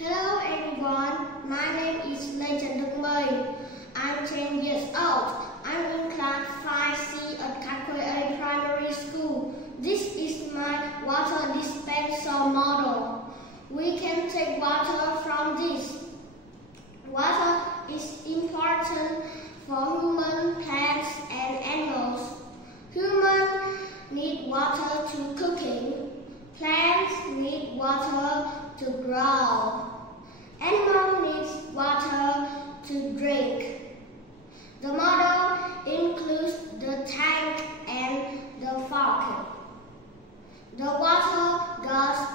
Hello everyone, my name is Lê Trần Đức Mây. I'm 10 years old. I'm in class 5C at Cát A Primary School. This is my water dispenser model. We can take water from this. Water is important for human, plants and animals. Humans need water to cooking. Plants need water to grow. Animals need water to drink. The model includes the tank and the fountain. The water goes